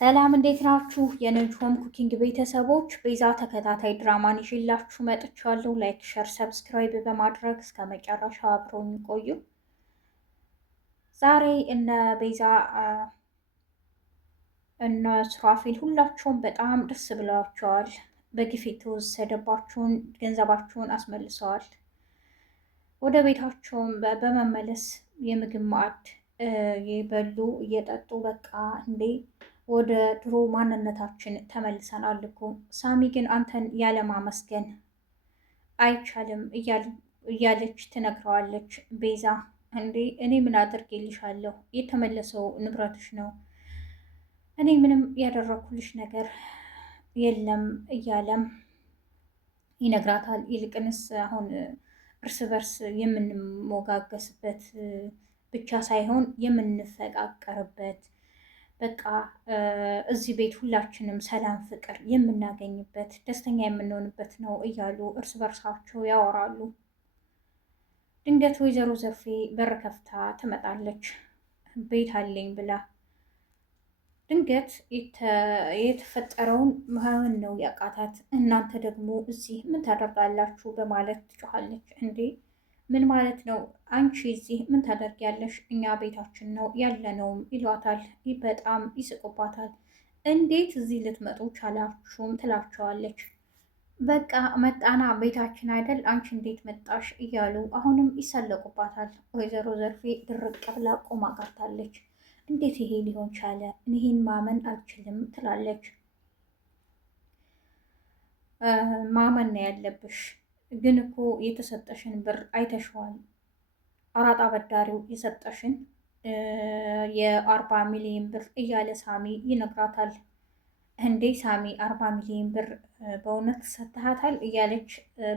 ሰላም እንዴት ናችሁ? የነጅሆም ኩኪንግ ቤተሰቦች ቤዛ ተከታታይ ድራማን ይዤላችሁ መጥቻለሁ። ላይክ፣ ሸር፣ ሰብስክራይብ በማድረግ እስከ መጨረሻው አብረውን ይቆዩ። ዛሬ እነ ቤዛ እነ ሱራፌል ሁላቸውም በጣም ደስ ብለዋቸዋል። በግፍ የተወሰደባቸውን ገንዘባቸውን አስመልሰዋል። ወደ ቤታቸውም በመመለስ የምግብ ማዕድ የበሉ እየጠጡ በቃ እንዴ ወደ ድሮ ማንነታችን ተመልሰናል እኮ። ሳሚ ግን አንተን ያለማመስገን አይቻልም እያለች ትነግረዋለች። ቤዛ እንዴ እኔ ምን አድርጌልሻለሁ? የተመለሰው ንብረትሽ ነው፣ እኔ ምንም ያደረኩልሽ ነገር የለም እያለም ይነግራታል። ይልቅንስ አሁን እርስ በርስ የምንሞጋገስበት ብቻ ሳይሆን የምንፈቃቀርበት በቃ እዚህ ቤት ሁላችንም ሰላም፣ ፍቅር የምናገኝበት ደስተኛ የምንሆንበት ነው እያሉ እርስ በርሳቸው ያወራሉ። ድንገት ወይዘሮ ዘርፌ በር ከፍታ ትመጣለች። ቤት አለኝ ብላ ድንገት የተፈጠረውን ማመን ነው ያቃታት። እናንተ ደግሞ እዚህ ምን ታደርጋላችሁ? በማለት ትጮኻለች። እንዴ ምን ማለት ነው? አንቺ እዚህ ምን ታደርጊያለሽ? እኛ ቤታችን ነው ያለነውም ይሏታል። በጣም ይስቁባታል። እንዴት እዚህ ልትመጡ ቻላችሁም? ትላቸዋለች። በቃ መጣና ቤታችን አይደል አንቺ እንዴት መጣሽ? እያሉ አሁንም ይሳለቁባታል። ወይዘሮ ዘርፌ ድርቅ ብላ ቆማ ቀርታለች። እንዴት ይሄ ሊሆን ቻለ? ይህን ማመን አልችልም ትላለች። ማመን ነው ያለብሽ፣ ግን እኮ የተሰጠሽን ብር አይተሸዋል። አራጣ አበዳሪው የሰጠሽን የ40 ሚሊዮን ብር እያለ ሳሚ ይነግራታል። እንዴ ሳሚ 40 ሚሊዮን ብር በእውነት ሰጥሃታል? እያለች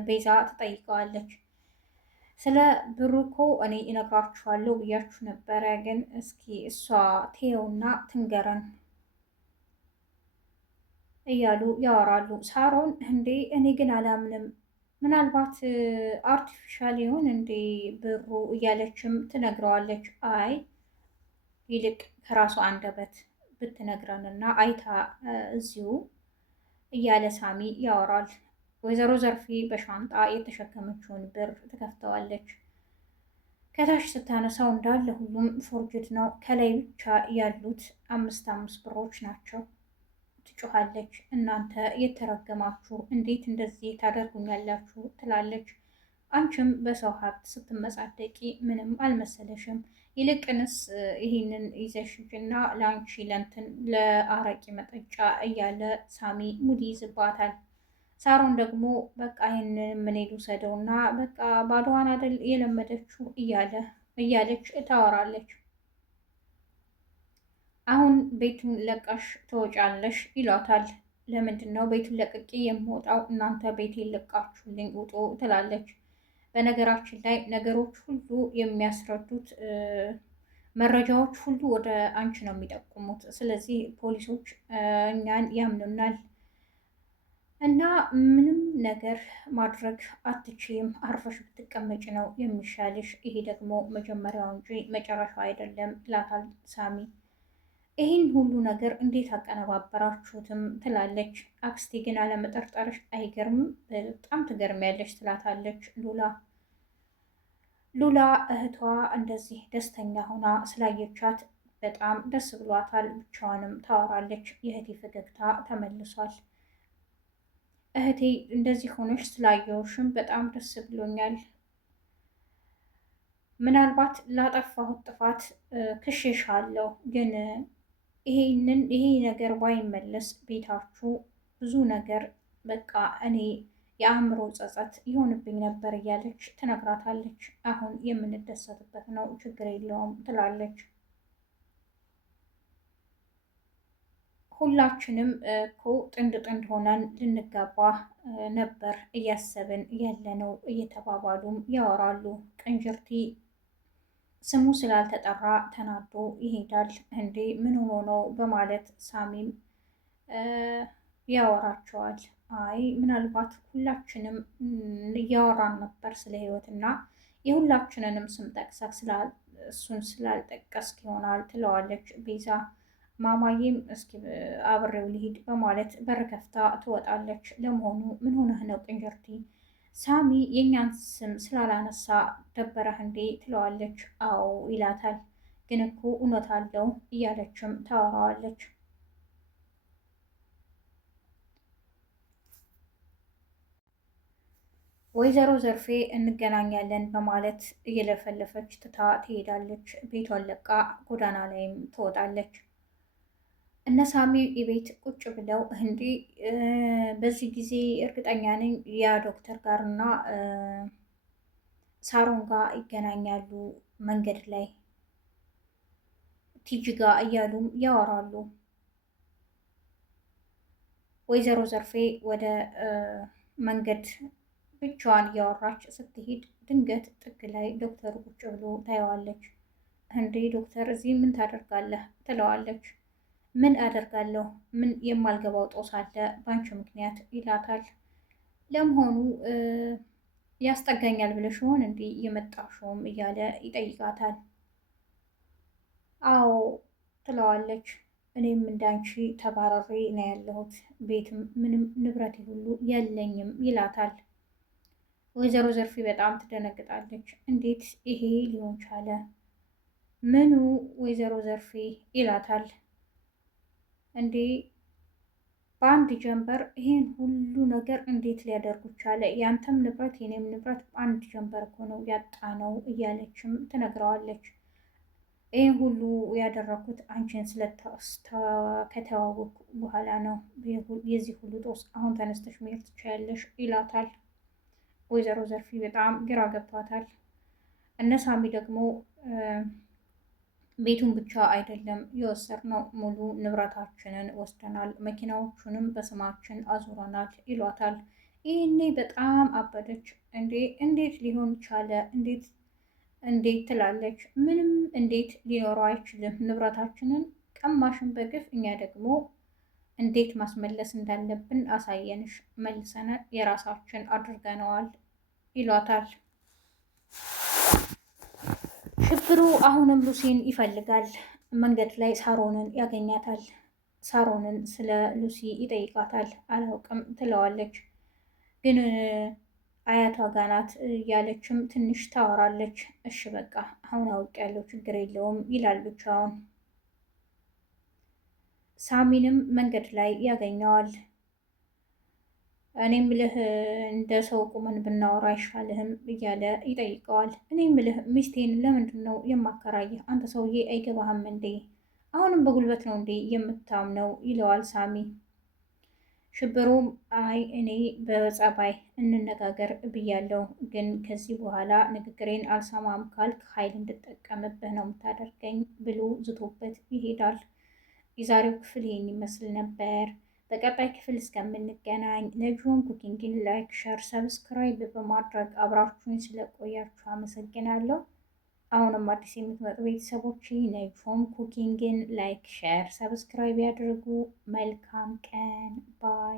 ቤዛ ትጠይቀዋለች። ስለ ብሩ እኮ እኔ እነግራችኋለሁ ብያችሁ ነበረ፣ ግን እስኪ እሷ ትየውና ትንገረን እያሉ ያወራሉ። ሳሮን እንዴ እኔ ግን አላምንም፣ ምናልባት አርቲፊሻል ይሆን እንዴ ብሩ እያለችም ትነግረዋለች። አይ ይልቅ ከራሱ አንደበት ብትነግረንና አይታ እዚሁ እያለ ሳሚ ያወራል። ወይዘሮ ዘርፌ በሻንጣ የተሸከመችውን ብር ትከፍተዋለች። ከታች ስታነሳው እንዳለ ሁሉም ፎርጅድ ነው። ከላይ ብቻ ያሉት 5 ብሮች ናቸው። ትጮኻለች። እናንተ የተረገማችሁ እንዴት እንደዚህ ታደርጉኛላችሁ? ትላለች። አንቺም በሰው ሀብት ስትመጻደቂ ምንም አልመሰለሽም። ይልቅንስ ይህንን ይዘሽና ለአንቺ ለንትን ለአረቂ መጠጫ እያለ ሳሚ ሙድ ይዝባታል። ሳሮን ደግሞ በቃ ይህንን ምን ልውሰደውና በቃ ባዶዋን አይደል የለመደችው እያለች ታወራለች። አሁን ቤቱን ለቀሽ ትወጫለሽ ይሏታል። ለምንድን ነው ቤቱን ለቅቄ የምወጣው? እናንተ ቤቴን ለቃችሁልኝ ውጡ ትላለች። በነገራችን ላይ ነገሮች ሁሉ የሚያስረዱት መረጃዎች ሁሉ ወደ አንቺ ነው የሚጠቁሙት። ስለዚህ ፖሊሶች እኛን ያምኑናል እና ምንም ነገር ማድረግ አትችይም፣ አርፈሽ ብትቀመጭ ነው የሚሻልሽ። ይሄ ደግሞ መጀመሪያው እንጂ መጨረሻው አይደለም ይላታል ሳሚ። ይህን ሁሉ ነገር እንዴት አቀነባበራችሁትም? ትላለች። አክስቴ ግን አለመጠርጠርሽ አይገርምም? በጣም ትገርሚያለሽ ትላታለች ሉላ እህቷ እንደዚህ ደስተኛ ሆና ስላየቻት በጣም ደስ ብሏታል። ብቻዋንም ታወራለች። የእህቴ ፈገግታ ተመልሷል። እህቴ እንደዚህ ሆነሽ ስላየውሽም በጣም ደስ ብሎኛል። ምናልባት ላጠፋሁት ጥፋት ክሼሻለሁ፣ ግን ይሄ ነገር ባይመለስ ቤታችሁ ብዙ ነገር በቃ እኔ የአእምሮ ጸጸት ይሆንብኝ ነበር እያለች ትነግራታለች። አሁን የምንደሰትበት ነው፣ ችግር የለውም ትላለች። ሁላችንም እኮ ጥንድ ጥንድ ሆነን ልንጋባ ነበር እያሰብን ያለነው እየተባባሉም ያወራሉ። ቅንጅርቲ ስሙ ስላልተጠራ ተናዶ ይሄዳል። እንዴ ምን ሆኖ ነው በማለት ሳሚም ያወራቸዋል። አይ ምናልባት ሁላችንም እያወራን ነበር ስለ ህይወት እና የሁላችንንም ስም ጠቅሰህ እሱን ስላልጠቀስክ ይሆናል ትለዋለች ቤዛ። ማማዬም እስኪ አብሬው ልሂድ በማለት በር ከፍታ ትወጣለች። ለመሆኑ ምን ሆነህ ነው ቅንጅርቲ? ሳሚ የእኛን ስም ስላላነሳ ደበረህ እንዴ? ትለዋለች። አዎ ይላታል። ግን እኮ እውነት አለው እያለችም ታወራዋለች። ወይዘሮ ዘርፌ እንገናኛለን በማለት እየለፈለፈች ትታ ትሄዳለች። ቤቷን ለቃ ጎዳና ላይም ትወጣለች። እነ ሳሚ ቤት ቁጭ ብለው እንዲህ በዚህ ጊዜ እርግጠኛ ነኝ ያ ዶክተር ጋርና ሳሮን ጋር ይገናኛሉ መንገድ ላይ ቲጂ ጋር እያሉም ያወራሉ። ወይዘሮ ዘርፌ ወደ መንገድ ብቻዋን እያወራች ስትሄድ ድንገት ጥግ ላይ ዶክተር ቁጭ ብሎ ታየዋለች። እንዴ ዶክተር እዚህ ምን ታደርጋለህ? ትለዋለች። ምን አደርጋለሁ? ምን የማልገባው ጦስ አለ በአንቺ ምክንያት ይላታል። ለመሆኑ ያስጠጋኛል ብለሽ ሆን እንዲህ የመጣሽውም እያለ ይጠይቃታል። አዎ ትለዋለች። እኔም እንዳንቺ ተባረሬ ነው ያለሁት፣ ቤትም ምንም ንብረት ሁሉ የለኝም ይላታል። ወይዘሮ ዘርፌ በጣም ትደነግጣለች። እንዴት ይሄ ሊሆን ቻለ? ምኑ ወይዘሮ ዘርፌ ይላታል። እንዴ በአንድ ጀንበር ይሄን ሁሉ ነገር እንዴት ሊያደርጉ ቻለ? ያንተም ንብረት የኔም ንብረት በአንድ ጀንበር እኮ ነው ያጣ ነው እያለችም ትነግረዋለች። ይህን ሁሉ ያደረኩት አንቺን ከተዋወቅኩ በኋላ ነው። የዚህ ሁሉ ጦስ አሁን ተነስተሽ መሄድ ትችያለሽ ይላታል። ወይዘሮ ዘርፌ በጣም ግራ ገብቷታል። እነ ሳሚ ደግሞ ቤቱን ብቻ አይደለም የወሰድነው ሙሉ ንብረታችንን ወስደናል፣ መኪናዎቹንም በስማችን አዙረናል ይሏታል። ይህኔ በጣም አበደች። እንዴት ሊሆን ቻለ? እንዴት ትላለች። ምንም እንዴት ሊኖረው አይችልም። ንብረታችንን ቀማሽን በግፍ እኛ ደግሞ እንዴት ማስመለስ እንዳለብን አሳየንሽ፣ መልሰን የራሳችን አድርገነዋል ይሏታል። ሽብሩ አሁንም ሉሲን ይፈልጋል። መንገድ ላይ ሳሮንን ያገኛታል። ሳሮንን ስለ ሉሲ ይጠይቃታል። አላውቅም ትለዋለች። ግን አያቷ ጋ ናት እያለችም ትንሽ ታወራለች። እሺ በቃ አሁን አውቄያለሁ ችግር የለውም ይላል ብቻውን። ሳሚንም መንገድ ላይ ያገኘዋል። እኔ ምልህ እንደ ሰው ቁመን ብናወራ አይሻልህም እያለ ይጠይቀዋል። እኔ ምልህ ሚስቴን ለምንድን ነው የማከራይህ? አንተ ሰውዬ አይገባህም እንዴ? አሁንም በጉልበት ነው እንዴ የምታምነው? ይለዋል ሳሚ። ሽብሩም አይ እኔ በጸባይ እንነጋገር ብያለሁ፣ ግን ከዚህ በኋላ ንግግሬን አልሰማም ካልክ ኃይል እንድጠቀምብህ ነው የምታደርገኝ ብሎ ዝቶበት ይሄዳል። የዛሬው ክፍል ይሄን ይመስል ነበር። በቀጣይ ክፍል እስከምንገናኝ ነጅሆም ኩኪንግን ላይክ፣ ሸር፣ ሰብስክራይብ በማድረግ አብራችሁን ስለቆያችሁ አመሰግናለሁ። አሁንም አዲስ የምትመጡ ቤተሰቦች ነጅሆም ኩኪንግን ላይክ፣ ሸር፣ ሰብስክራይብ ያድርጉ። መልካም ቀን ባይ